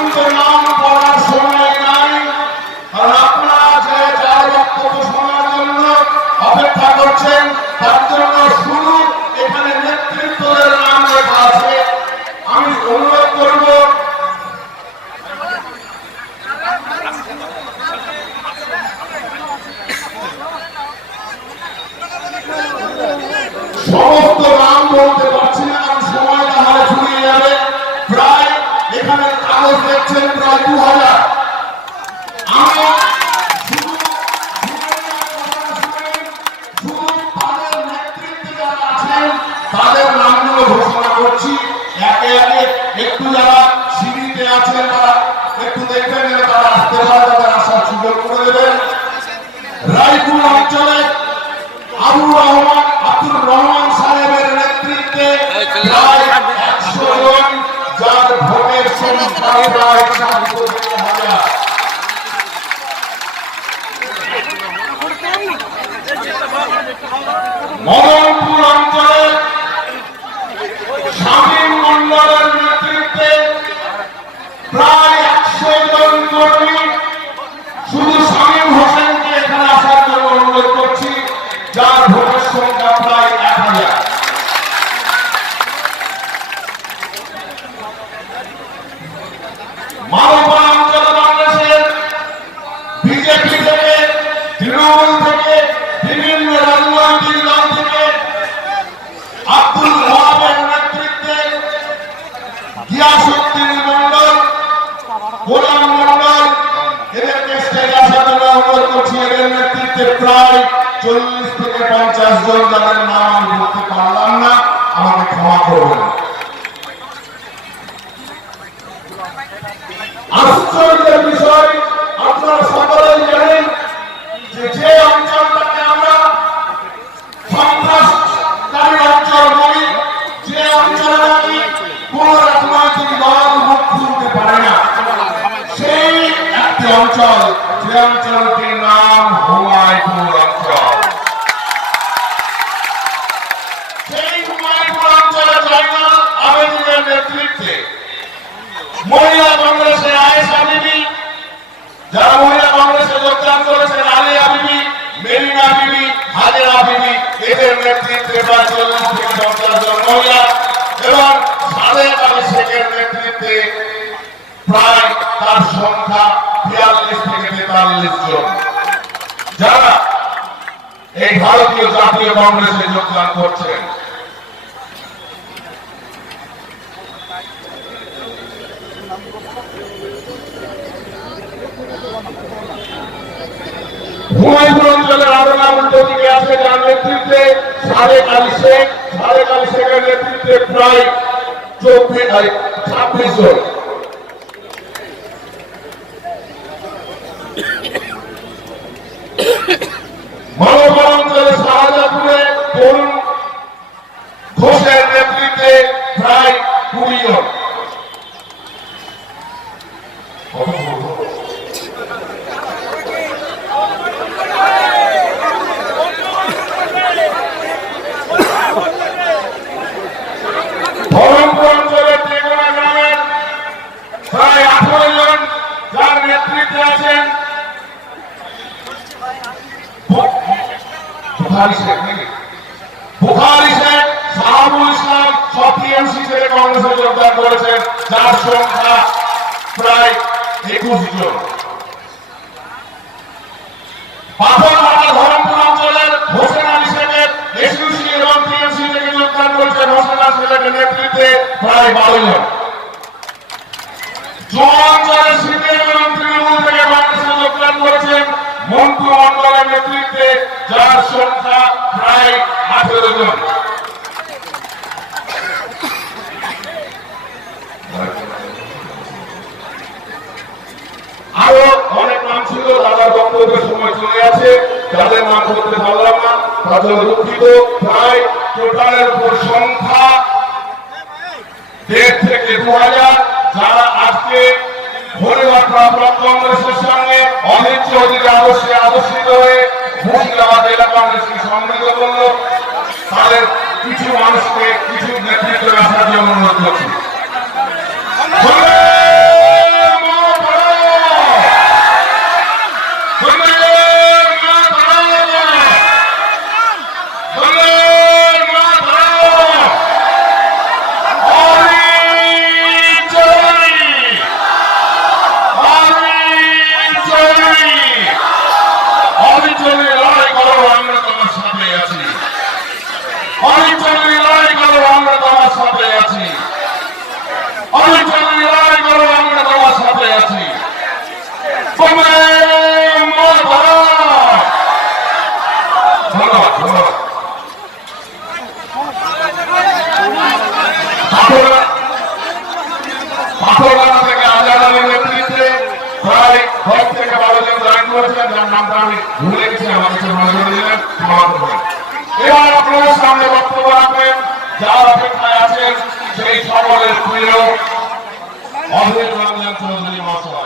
সমস্ত নাম পড়ার সময় নাই, কারণ আপনারা যে যার বক্তব্য শোনার জন্য অপেক্ষা করছেন তার জন্য শুরু এখানে নেতৃত্বের নাম লেখা আছে। আমি অনুরোধ করব সমস্ত নাম বলতে পারছি না, কারণ সময় তাহলে ফুরিয়ে যাবে। প্রায় এখানে কাগজ দেখছেন প্রায় 2000। আমি শুধু তাদের নেতৃত্বে যারা আছেন তাদের নামগুলো ঘোষণা করছি একে একে। একটু যারা সিঁড়িতে আছেন তারা একটু দেখবেন, তারা আসতে পারে, তাদের আসার সুযোগ করে দেবেন। রায়পুর অঞ্চলে আব্দুর রহমান সাহেবের নেতৃত্বে প্রায় 100 জন, যার ভোটের সংখ্যা প্রায় 7,000। মদনপুর অঞ্চলে শামীম মন্ডলের নেতৃত্বে প্রায় 100 জন কর্মী। শুধু শামীম হোসেনকে এখানে আসার জন্য অনুরোধ করছি, যার ভোটের সংখ্যা প্রায় 1000। মালদা অঞ্চলে বাংলাদেশের বিজেপি থেকে, তৃণমূল থেকে, বিভিন্ন রাজনৈতিক দল থেকে আব্দুল ওয়াহাবের নেতৃত্বে গিয়াসউদ্দিন মন্ডল, গোলাম মন্ডল, এদেরকে স্টেজে আসার জন্য অনুরোধ করছি। এদের নেতৃত্বে প্রায় 40 থেকে 50 জন, যাদের নাম আমি বলতে পারলাম না, আমাকে ক্ষমা করবেন। আশ্চর্যের বিষয়, আপনারা সকলেই জানেন যে অঞ্চলটাকে আমরা সন্ত্রাসকারী অঞ্চল বলি, যে অঞ্চলে নাকি কোন রাজনৈতিক দল মুখ খুলতে পারে না, সেই একটি অঞ্চল, যে অঞ্চলটির নাম হুমায়ুনপুর অঞ্চল। সেই হুমায়ুনপুর অঞ্চলে জয়নাল আবেদীনের নেতৃত্বে মহিলা কংগ্রেসের আয়েশা বিবি, যারা মহিলা কংগ্রেসে যোগদান করেছেন আলিয়া বিবি, মেরিনা বিবি, হাজেরা বিবি, এদের নেতৃত্বে প্রায় 40 থেকে 50 জন মহিলা, এবং সাদেক আলী শেখের নেতৃত্বে প্রায় তার সংখ্যা 42 থেকে 43 জন, যারা এই ভারতীয় জাতীয় কংগ্রেসে যোগদান করছেন। হুমায়ুনপুর অঞ্চলের আরো নাম উল্টো দিকে আছে, যার নেতৃত্বে সাদেক আলী শেখ, সাদেক আলী শেখের নেতৃত্বে প্রায় 26 জন। মানবপুর অঞ্চলে শাহজাদপুরে তরুণ ঘোষের নেতৃত্বে প্রায় 20 জন। ধরমপুর অঞ্চলের তেগোনা গ্রামের প্রায় 18 জন, যার নেতৃত্বে আছেন বুখারী শেখ, সাহাবুল ইসলাম, সব টিএমসি থেকে কংগ্রেসে যোগদান করেছেন, যার সংখ্যা প্রায় 21 জন। পাথরঘাটা ধরমপুর অঞ্চলের হোসেন আলী শেখের এসইউসি এবং টিএমসি থেকে যোগদান করেছেন, হোসেন আলী শেখের নেতৃত্বে প্রায় 12 জন। জোয়া অঞ্চলের সিপিএম এবং তৃণমূল থেকে কংগ্রেসে যোগদান করেছেন মন্টু মন্ডলের নেতৃত্বে, যার সংখ্যা প্রায় 18 জন। আরো অনেক নাম ছিল, দাদার বক্তব্যের সময় চলে আছে, যাদের নাম বলতে পারলাম না, তাদের দুঃখিত। প্রায় টোটালের উপর সংখ্যা 1.5 থেকে 2000, যারা আজকে হরিবাট্টা ব্লক কংগ্রেসের সঙ্গে অমিত চৌধুরী আদর্শে আদর্শিত হয়ে মুর্শিদাবাদ জেলা কংগ্রেসকে সমৃদ্ধ করলো, তাদের কিছু মানুষকে কিছু নেতৃত্বে আসার জন্য অনুরোধ করছি। আমাদের কাছে নজর দিলেন ক্ষমা করবেন। এবার আপনাদের সামনে বক্তব্য রাখবেন যার অপেক্ষায় আছেন সেই সকলের প্রিয় অধীর রঞ্জন চৌধুরী মহাশয়।